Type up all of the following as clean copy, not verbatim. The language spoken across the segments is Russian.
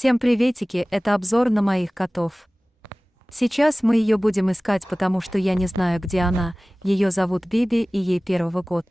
Всем приветики, это обзор на моих котов. Сейчас мы ее будем искать, потому что я не знаю, где она. Ее зовут Биби, и ей 1 год.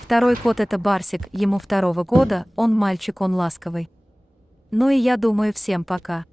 Второй кот — это Барсик, ему 2 года, он мальчик, он ласковый. Ну и я думаю, всем пока.